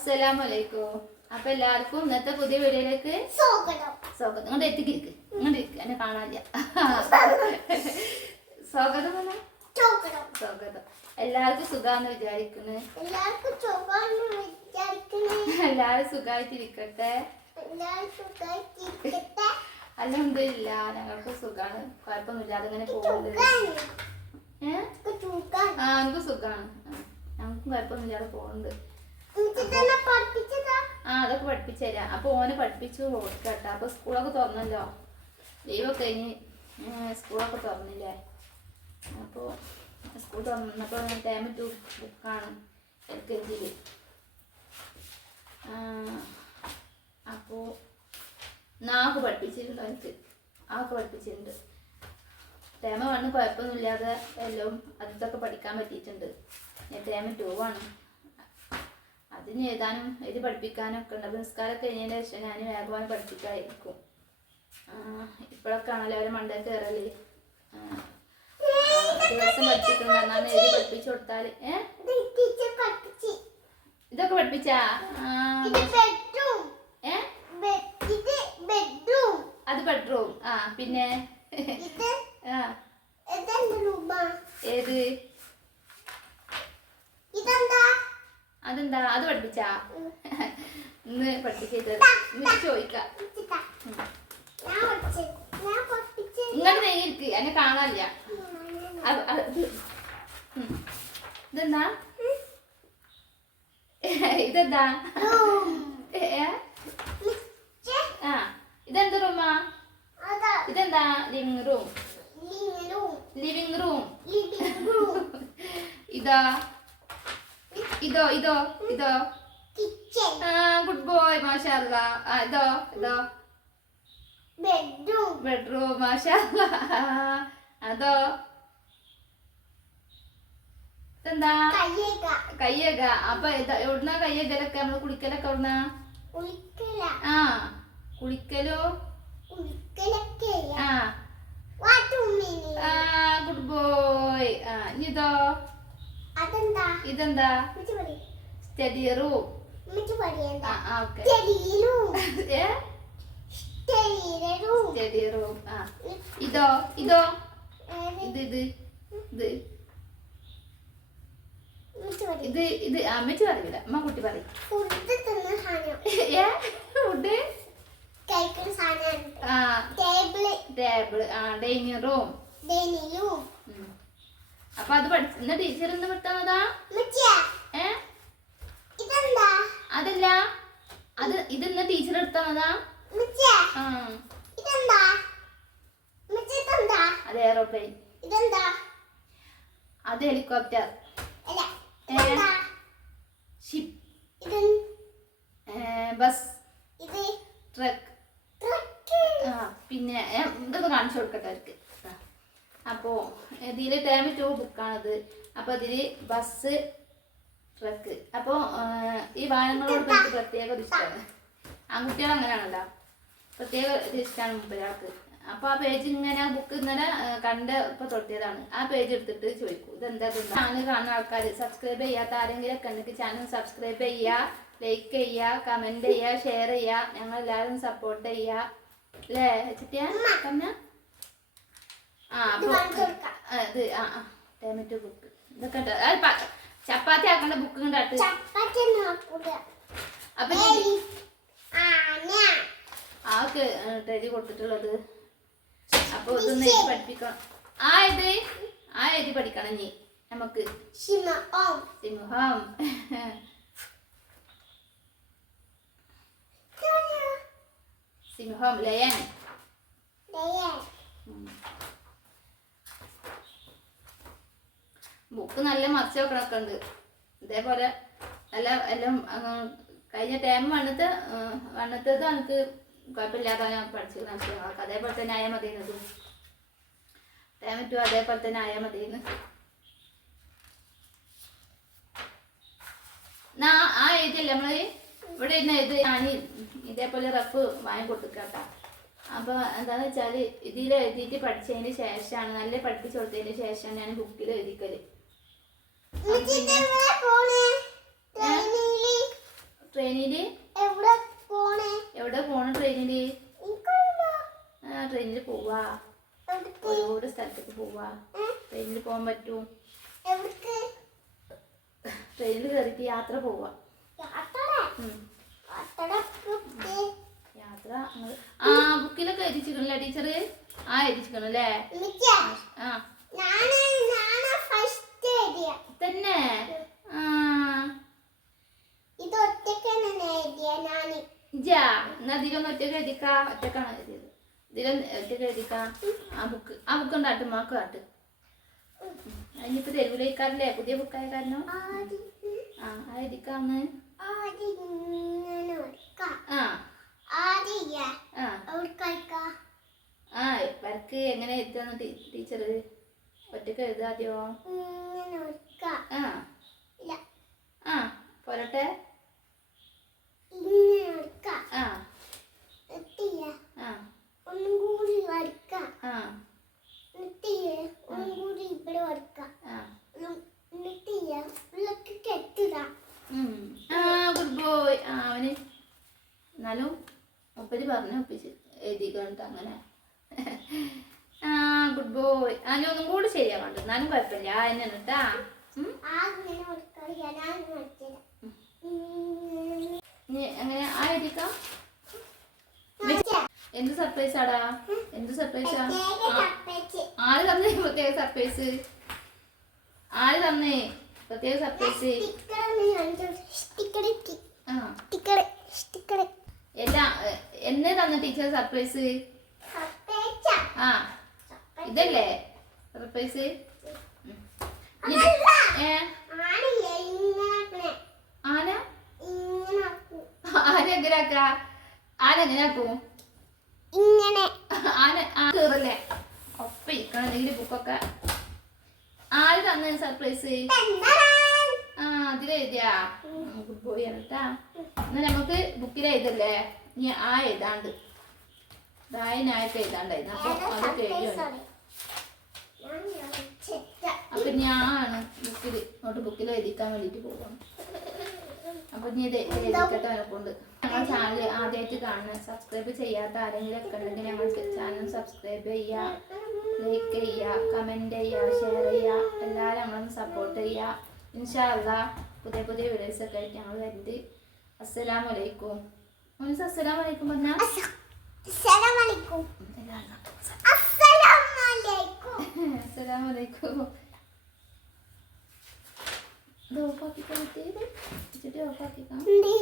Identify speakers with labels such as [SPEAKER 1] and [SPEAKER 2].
[SPEAKER 1] അസ്സലാമലൈക്കും. അപ്പൊ എല്ലാവർക്കും ഇന്നത്തെ പുതിയ വീഡിയോയിലേക്ക്
[SPEAKER 2] സ്വാഗതം.
[SPEAKER 1] സ്വാഗതം. ഇങ്ങോട്ട് എത്തിക്കിരിക്ക് ഇങ്ങോട്ട് എന്നെ കാണാനില്ല. സ്വാഗതം
[SPEAKER 2] സ്വാഗതം.
[SPEAKER 1] എല്ലാവർക്കും സുഖാന്ന് വിചാരിക്കുന്നു. എല്ലാവരും സുഖമായിട്ടിരിക്കട്ടെ അലഹമില്ല ഞങ്ങൾക്ക് സുഖാണ്. കുഴപ്പമൊന്നുമില്ലാതെ ഇങ്ങനെ ഏഹ്
[SPEAKER 2] സുഖാണ്.
[SPEAKER 1] ആ നമുക്ക് സുഖാണ്. ഞങ്ങൾക്കും കുഴപ്പമൊന്നുമില്ലാതെ പോകുന്നുണ്ട്. തരാം അപ്പൊ ഓനെ പഠിപ്പിച്ചു കൊടുക്കട്ടെ അപ്പൊ സ്കൂളൊക്കെ തുറന്നല്ലോ. ലീവൊക്കെ കഴിഞ്ഞ് സ്കൂളൊക്കെ തുറന്നില്ലേ? അപ്പോൾ സ്കൂൾ തുറന്നപ്പോൾ ടൈം ടു ബുക്കാണ് എൽ കെ ജിയിൽ അപ്പോൾ നാക്ക് പഠിപ്പിച്ചിട്ടുണ്ട് എനിക്ക് ആക്ക് പഠിപ്പിച്ചിട്ടുണ്ട്. ടേമ വണ്ണ് കുഴപ്പമൊന്നുമില്ലാതെ എല്ലാം അതൊക്കെ പഠിക്കാൻ പറ്റിയിട്ടുണ്ട്. ഞാൻ ടേമ ടു ആണ്. അതിന് എഴുതാനും ഇത് പഠിപ്പിക്കാനും ഒക്കെ ഉണ്ട് അപ്പോൾ നിസ്കാരമൊക്കെ കഴിഞ്ഞതിന് ശേഷം ഞാൻ വേഗമായി പഠിപ്പിക്കാതിരിക്കും ഇപ്പോഴൊക്കെ ആണല്ലോ അവരെ മണ്ടേ കയറൽ ദിവസം പഠിപ്പിക്കണം എന്നാണ് എഴുതി പഠിപ്പിച്ചു കൊടുത്താൽ ഇതൊക്കെ പഠിപ്പിച്ചാ? ഏ? അത് ബെഡ്റൂം. ആ പിന്നെ
[SPEAKER 2] ഇത്
[SPEAKER 1] ആ
[SPEAKER 2] ഇതെന്ത് റൂമ
[SPEAKER 1] ഏത്
[SPEAKER 2] ഇതെന്താ
[SPEAKER 1] അതെന്താ അത് പഠിപ്പിച്ചാ ഇന്ന് പഠിപ്പിച്ചത് ഇന്ന് ചോദിക്കാം. ഇങ്ങോട്ട് നേരിക്ക് എന്നെ കാണാനില്ല. ഇതെന്താ? ഇതെന്താ? ആ ഇതെന്ത് റൂമാ? ഇതെന്താ? Living room.
[SPEAKER 2] Living room.
[SPEAKER 1] ഇതോ. ഇതോ ഇതോ ഇതോ
[SPEAKER 2] കിച്ചൺ
[SPEAKER 1] ആ ഗുഡ് ബോയ് മാഷല്ല. ഇതോ ഇതോ.
[SPEAKER 2] ബെഡ്റൂം
[SPEAKER 1] ബെഡ്റൂം മാഷല്ല. അതോ? ഇതെന്താ?
[SPEAKER 2] കയ്യേക.
[SPEAKER 1] അപ്പൊ എവിടുന്ന കയ്യകലൊക്കെ? നമ്മൾ കുളിക്കലൊക്കെ എവിടുന്ന? ആ കുളിക്കലോ? ആ. ഗുഡ് ബോയ് ആ ഇതോ? ഇതെന്താ? സ്റ്റഡി റൂം ഇതോ ഇതോ. ഇത് ഇത് ഇത്. ഇത് ഇത് അമ്മച്ചി പറയില്ല അമ്മ കുട്ടി പറയും. ആ.
[SPEAKER 2] ടേബിൾ
[SPEAKER 1] ടേബിൾ ആ ഡൈനിങ് റൂം അപ്പൊ അത് പഠിച്ച ടീച്ചർ ഇന്ന് വിട്ടതാ അത് ഇത് ഇന്ന് ടീച്ചർ എടുത്തതാ അത് എയറോപ്ലെയിൻ
[SPEAKER 2] ഇതെന്താ?
[SPEAKER 1] അത് ഹെലികോപ്റ്റർ ഷിപ്പ് ബസ് ട്രക്ക് പിന്നെ ഇതൊന്ന് കാണിച്ചു കൊടുക്കട്ടെ അവർക്ക്. അപ്പോ ഇതിൽ ടേം ടു ബുക്കാണത് അപ്പൊ ഇതിൽ ബസ് ട്രക്ക്. അപ്പോ ഈ വാഹനങ്ങളോട് എനിക്ക് പ്രത്യേക ഇഷ്ടമാണ്. ആൺകുട്ടികൾ അങ്ങനെയാണല്ലോ. പ്രത്യേക ഇഷ്ടമാണ് മുമ്പൊരാൾക്ക് അപ്പൊ ആ പേജ് ഇങ്ങനെ ബുക്ക് ഇന്നലെ കണ്ട് ഇപ്പൊ തൊട്ടിയതാണ്. ആ പേജ് എടുത്തിട്ട് ചോദിക്കും ഇതെന്താ ചാനൽ കാണുന്ന ആൾക്കാർ സബ്സ്ക്രൈബ് ചെയ്യാത്ത ആരെങ്കിലും ഒക്കെ ഉണ്ടെങ്കിൽ ചാനൽ സബ്സ്ക്രൈബ് ചെയ്യുക ലൈക്ക് ചെയ്യുക കമന്റ് ചെയ്യുക ഷെയർ ചെയ്യുക ഞങ്ങൾ എല്ലാവരും സപ്പോർട്ട് ചെയ്യുക അല്ലേ ചിറ്റിയാ പറഞ്ഞ? ആ അപ്പൊ ഇത് ആ ടൊമാറ്റോ ബുക്ക് ഇതൊക്കെ അത് ചപ്പാത്തി ആക്കണ്ട ബുക്ക് കണ്ടാട്ട്
[SPEAKER 2] ചപ്പാത്തി
[SPEAKER 1] അപ്പൊ ആക്ക് എഴുതി കൊടുത്തിട്ടുള്ളത്. അപ്പൊ ഇതൊന്ന് എഴുതി പഠിപ്പിക്കണം. ആ ഇത്. ആ എഴുതി പഠിക്കണം നീ നമുക്ക്.
[SPEAKER 2] ഓം
[SPEAKER 1] സിംഹം. സിംഹം ലയൻ. ബുക്ക് നല്ല മറിച്ച് വെക്കണൊക്കെ ഉണ്ട്. ഇതേപോലെ നല്ല എല്ലാം കഴിഞ്ഞ ടൈം വന്നിട്ട് വന്നിട്ടത് എനിക്ക് കുഴപ്പമില്ലാതെ ഞാൻ പഠിച്ചു മനസ്സിലാക്കാം അതേപോലെ തന്നെ ആയാൽ മതിയെന്നത് ടൈം ടു അതേപോലെ തന്നെ ആയാൽ മതിയെന്ന്. എന്നാ ആ എഴുതിയല്ലേ നമ്മൾ ഇവിടെ ഇരുന്ന് എഴുതി ഞാൻ ഇതേപോലെ റഫ് വാങ്ങി കൊടുത്തിട്ടാ അപ്പൊ എന്താന്ന് വെച്ചാൽ ഇതിൽ എഴുതിയിട്ട് പഠിച്ചതിന് ശേഷമാണ് നല്ല പഠിപ്പിച്ചു കൊടുത്തതിന് ശേഷമാണ് ഞാൻ ബുക്കിൽ
[SPEAKER 2] എഴുതിക്കൽ.
[SPEAKER 1] ട്രെയിനിൽ.
[SPEAKER 2] എവിടെ പോണേ? ട്രെയിനിൽ.
[SPEAKER 1] ആ ട്രെയിനിൽ പോവാ? ഓരോരോ സ്ഥലത്തേക്ക് പോവാ. ട്രെയിനിൽ പോവാൻ പറ്റും? ട്രെയിനിൽ കയറിയിട്ട് യാത്ര പോവാ.
[SPEAKER 2] യാത്ര.
[SPEAKER 1] ആ ബുക്കിലൊക്കെ എഴുതിച്ചിക്കണല്ലേ ടീച്ചർ ആ എഴുതിച്ചിക്കണല്ലേ
[SPEAKER 2] ഉമ്മച്ചിയെ,
[SPEAKER 1] ആ
[SPEAKER 2] ഞാൻ ഞാനാ first എഴുതിയെ.
[SPEAKER 1] തന്നെ ആ
[SPEAKER 2] ഇത് ഒറ്റയ്ക്കാണ് ഞാൻ എഴുതിയെ
[SPEAKER 1] ഇതിലൊന്ന് ഒറ്റയ്ക്ക് എഴുതിക്കാ ഒറ്റക്കാണ് എഴുതിയത്. ഇതിലൊന്ന് ഒറ്റയ്ക്ക് എഴുതിക്കാ ആ ബുക്ക് ആ ബുക്ക് ഉണ്ടാട്ട് മാക്ക് കാട്ട്. അതിനിപ്പോ തെരുവിലേക്കാരല്ലേ പുതിയ ബുക്കായ കാരണം. ആ ആ. എഴുതിക്കാന്ന്. ആ എങ്ങനെ എഴുതാന്ന് ടീച്ചർ
[SPEAKER 2] ഒറ്റയ്ക്ക് വരക്കാം.
[SPEAKER 1] ആ. ആ പോരട്ടെ
[SPEAKER 2] ഇങ്ങനെ വരക്കാം.
[SPEAKER 1] ആ
[SPEAKER 2] എന്നിട്ടിയ്യ.
[SPEAKER 1] ആ
[SPEAKER 2] ഒന്നും കൂടി വരക്കാം.
[SPEAKER 1] ആ
[SPEAKER 2] എന്നിട്ടിയ്യ. ഒന്നും കൂടി ഇവിടെ വരക്കാം.
[SPEAKER 1] ആ
[SPEAKER 2] ഉം, എന്നിട്ടിയ്യ. ഉള്ളക്ക് കെട്ടിടാം.
[SPEAKER 1] ഉം. ആ ഗുഡ് ബോയ് ആ അവന് എന്നാലും ഒപ്പര് പറഞ്ഞു ഒപ്പിച്ച് എഴുതിക്കൊണ്ട് അങ്ങനെ. ആ ഗുഡ് ബോയ് ഞാൻ ഒന്നും കൂടി ശരിയാവാണ്ട് എന്നാലും കുഴപ്പമില്ല. ആ എന്നെ കേട്ടാ
[SPEAKER 2] ആ ഇങ്ങനെ വരക്കാം. ഞാൻ വരച്ചില്ല. ഉം.
[SPEAKER 1] അങ്ങനെ ആ എഴുതിക്കാം. എന്ത് സർപ്രൈസ് ആടാ? എന്ത് സർപ്രൈസാ. ആര് തന്നേ പ്രത്യേക സർപ്രൈസ് ആര് തന്നേ പ്രത്യേക സർപ്രൈസ്. ആ.
[SPEAKER 2] സ്റ്റിക്കർ സ്റ്റിക്കർ
[SPEAKER 1] എന്നെ തന്ന ടീച്ചർ സർപ്രൈസ്. ആ. ഇതല്ലേ? സർപ്രൈസ് ആന. ആന എങ്ങനെയാക്ക ആന എങ്ങനെയാക്കും
[SPEAKER 2] ഇങ്ങനെ.
[SPEAKER 1] ആന ആ കീറല്ലേ? ഒപ്പ ഇരിക്കണം എന്തെങ്കിലും ബുക്കൊക്കെ ആര് തന്ന സർപ്രൈസ്. ആ അതിലെഴുതിയാ ഗുഡ് ബോയ് ആണ് കേട്ടാ എന്നാ നമുക്ക് ബുക്കിൽ എഴുതല്ലേ? ഇനി ആ ഏതാണ്ട്. ദായനായൊക്കെ എഴുതാണ്ടായിരുന്നു അപ്പൊ അതൊക്കെ എഴുതി. അപ്പൊ ഞാനാണ് ബുക്കിൽ നോട്ട് ബുക്കിൽ എഴുതിക്കാൻ വേണ്ടിട്ട് പോവാണ്. അപ്പൊ ഇനി ഇത് എഴുതിക്കട്ടെ അവനെ കൊണ്ട് ഞങ്ങളുടെ ചാനൽ ആദ്യമായിട്ട് കാണണം സബ്സ്ക്രൈബ് ചെയ്യാത്ത ആരെങ്കിലും ഒക്കെ ഉണ്ടെങ്കിൽ ഞങ്ങളുടെ ചാനൽ സബ്സ്ക്രൈബ് ചെയ്യുക ലൈക്ക് ചെയ്യുക കമന്റ് ചെയ്യുക ഷെയർ ചെയ്യുക എല്ലാവരും നമ്മളൊന്ന് സപ്പോർട്ട് ചെയ്യുക ഇൻഷാല്ല പുതിയ പുതിയ വീഡിയോസ് ഒക്കെ ആയിട്ട് ഞങ്ങൾ വരുന്നത് അസ്സലാമലൈക്കും മീൻസ് അസ്സലാമലൈക്കും പറഞ്ഞാൽ
[SPEAKER 2] അസ്സലാമലൈക്കും. അസ്സലാമലൈക്കും.
[SPEAKER 1] അസ്സലാമലൈക്കും ഇത് ഓഫാക്കിക്കാൻ പറ്റിയത് ഇച്ചിട്ട് ഓഫാക്കിക്കാം
[SPEAKER 2] എന്ത്?